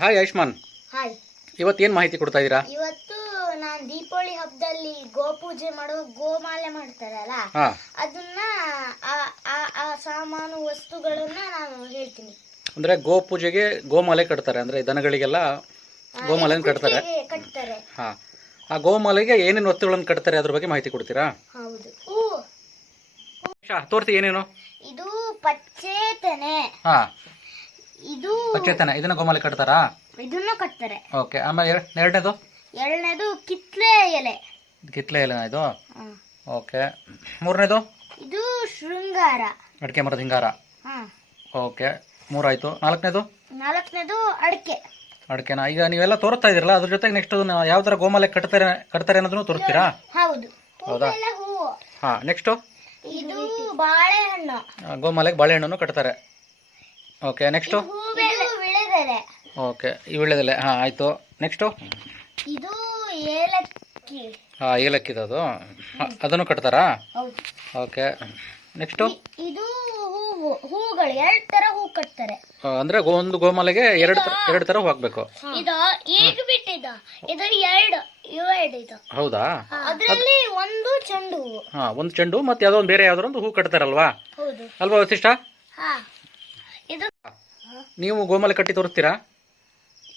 Hi Ayushman, hi. ಇವತ್ತೇನು ಮಾಹಿತಿ ಕೊಡ್ತಾ ಇದ್ದೀರಾ? ಇವತ್ತು ನಾನು ದೀಪಾವಳಿ ಹಬ್ಬದಲ್ಲಿ ಗೋಪೂಜೆ ಮಾಡೋ ಗೋಮಾಲೆ ಮಾಡ್ತಾರಲ್ಲ, ಅದನ್ನ ಆ ಸಾಮಾನು ವಸ್ತುಗಳನ್ನ ನಾನು ಹೇಳ್ತೀನಿ. ಅಂದ್ರೆ ಗೋಪೂಜೆಗೆ ಗೋಮಾಲೆ ಕಟ್ತಾರೆ, ಅಂದ್ರೆ ದನಗಳಿಗೆಲ್ಲ ಗೋಮಾಲೆ ಕಟ್ತಾರೆ. ಹಾ, ಆ ಗೋಮಾಲೆಗೆ ಏನೇನು ವಸ್ತುಗಳನ್ನು ಕಟ್ತಾರೆ ಅದ್ರ ಬಗ್ಗೆ ಮಾಹಿತಿ ಕೊಡ್ತೀರಾ? ಹೌದು. ತೋರಿಸಿ ಏನೇನು. ಇದು ಪಚ್ಚೇತನೆ. ಹಾ, ಇದು ಪಚ್ಚೇತನೆ. ಇದನ್ನ ಗೋಮಾಲೆ ಕಟ್ತಾರಾ? ಇದನ್ನ ಕಟ್ತಾರೆ. ಓಕೆ, ಆಮೇಲೆ ಎರಡನೇದು ಕಿತ್ಲೆ ಎಲೆ. ಕಿತ್ಲೆ ಎಲೆ ಇದು. ಓಕೆ, ಮೂರನೇದು ಇದು ಶೃಂಗಾರ, ಅಡಿಕೆ ಮರದ ಹಿಂಗಾರ. ಓಕೆ, ಮೂರಾಯ್ತು. ನಾಲ್ಕನೇದು ಅಡಿಕೆನಾ? ಈಗ ನೀವೆಲ್ಲ ತೋರಿಸ್ತಾ ಇದೀರಲ್ಲ, ಅದ್ರ ಜೊತೆಗೆ ನೆಕ್ಸ್ಟ್ ಯಾವ ತರ ಗೋಮಾಲೆ ಕಟ್ತಾರೆ ಅನ್ನೋದನ್ನು ತೋರಿಸ್ತೀರಾ? ಹೌದು. ಹೌದಾ? ಹಾ, ನೆಕ್ಸ್ಟ್ ಇದು ಬಾಳೆಹಣ್ಣು. ಗೋಮಾಲೆಗೆ ಬಾಳೆಹಣ್ಣನ್ನು ಕಟ್ತಾರೆ. Okay, next ವಿಳೆದೆಲೆ. ಓಕೆ, ಈ ವಿಳೆದೆಲೆ. ಹಾ, ಆಯ್ತು. ನೆಕ್ಸ್ಟ್ ಇದು ಏಲಕ್ಕಿ. ಹಾ, ಏಲಕ್ಕಿದು ಅದು, ಅದನ್ನು ಕಟ್ತಾರಾ? ಹೌದು. ಓಕೆ, ನೆಕ್ಸ್ಟ್ ಇದು ಹೂಗಳು, 2 ತರ ಹೂ ಕಟ್ತಾರೆ. ಅಂದ್ರೆ ಒಂದು ಗೋಮಾಲೆಗೆ ಎರಡು ತರ ಹೂ ಹಾಕ್ಬೇಕು. ಇದು ಈಗ ಬಿಟ್ಟಿದ್ದು, ಇದು ಎರಡು ಇದು. ಹೌದಾ? ಅದರಲ್ಲಿ ಒಂದು ಚೆಂಡು ಹೂವು. ಹಾ, ಒಂದು ಚೆಂಡು ಮತ್ತೆ ಯಾವ್ದೋ ಒಂದು ಬೇರೆ ಯಾವ್ದಾರು ಒಂದು ಹೂ ಕಟ್ತಾರಲ್ವಾ? ಹೌದು ಅಲ್ವಾ ವಸಿಷ್ಠ? ಇದು ನೀವು ಗೋಮಾಲೆ ಕಟ್ಟಿ ತೋರಿಸ್ತೀರಾ?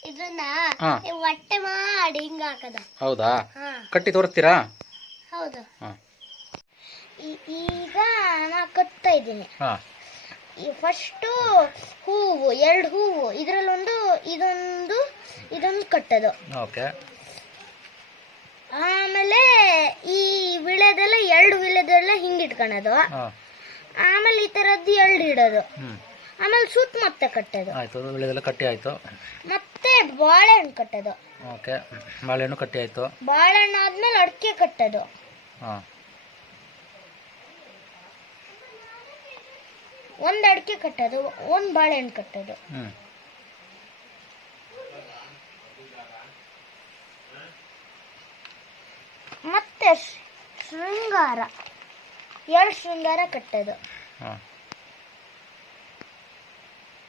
ಇದನ್ನ ಹೊಟ್ಟೆ ಮಾಡಿ ಹಿಂಗ ಹಾಕದ. ಹೌದಾ? ಕಟ್ಟಿ ತೋರಿಸ್ತೀರಾ? ಹೌದು. ಈಗ ನಾ ಕಟ್ತಾ ಇದ್ದೀನಿ. ಫಸ್ಟ್ ಹೂವು, 2 ಹೂವು, ಇದ್ರಲ್ಲೊಂದು, ಇದೊಂದು ಕಟ್ಟೋದು. ಓಕೆ. ಆಮೇಲೆ ಈ ವಿಳೆದೆಲ್ಲ 2 ವಿಳೆದೆಲ್ಲ ಹಿಂಗಿಟ್ಕೊಳೋದು. ಆಮೇಲೆ ಈ ತರದ್ದು 2 ಇಡೋದು. ಆಮೇಲೆ ಸುತ್ತ ಮತ್ತೆ ಕಟ್ಟೋದು. ಆಯ್ತು, ವಿಳೆದೆಲ್ಲ ಕಟ್ಟಿ ಆಯ್ತು. ಮತ್ತೆ ಬಾಳೆಹಣ್ಣು ಕಟ್ಟೋದು. ಓಕೆ, ಬಾಳೆಹಣ್ಣು ಕಟ್ಟಿ ಆಯ್ತು. ಬಾಳೆಹಣ್ಣು ಆದ್ಮೇಲೆ ಅಡಿಕೆ ಕಟ್ಟೋದು. ಒಂದು ಅಡಿಕೆ ಕಟ್ಟೋದು, ಒಂದು ಬಾಳೆಹಣ್ಣು ಕಟ್ಟೋದು. ಮತ್ತೆ ಶೃಂಗಾರ, 2 ಶೃಂಗಾರ ಕಟ್ಟೋದು.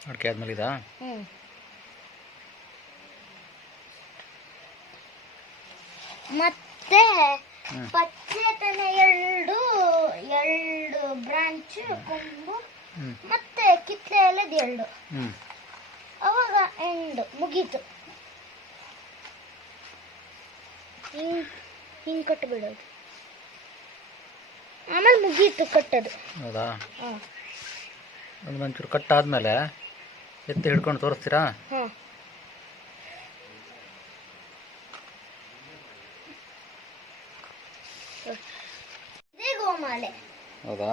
ಅಡಿಕೆ ಆದ್ಮೇಲೆ ಇದಾ? ಮತ್ತೆ ಪಚ್ಚೇತನೆ 2 ಬ್ರಾಂಚ್ ಕೊಂಬು, ಮತ್ತೆ ಕಿತ್ಲೆ ಎಲೆದು 2. ಅವಾಗ ಎಂಡು ಮುಗೀತು. ಹಿಂಗ್ ಕಟ್ಟಿಬಿಡೋದು, ಆಮೇಲೆ ಮುಗೀತು ಕಟ್ಟೋದು. ಹೌದಾ? ಒಂಚೂರು ಕಟ್ಟಾದ್ಮೇಲೆ ಎತ್ತಿ ಹಿಡ್ಕೊಂಡು ತೋರಿಸ್ತೀರಾ? ಇದೇ ಗೋಮಾಲೆ. ಹೌದಾ?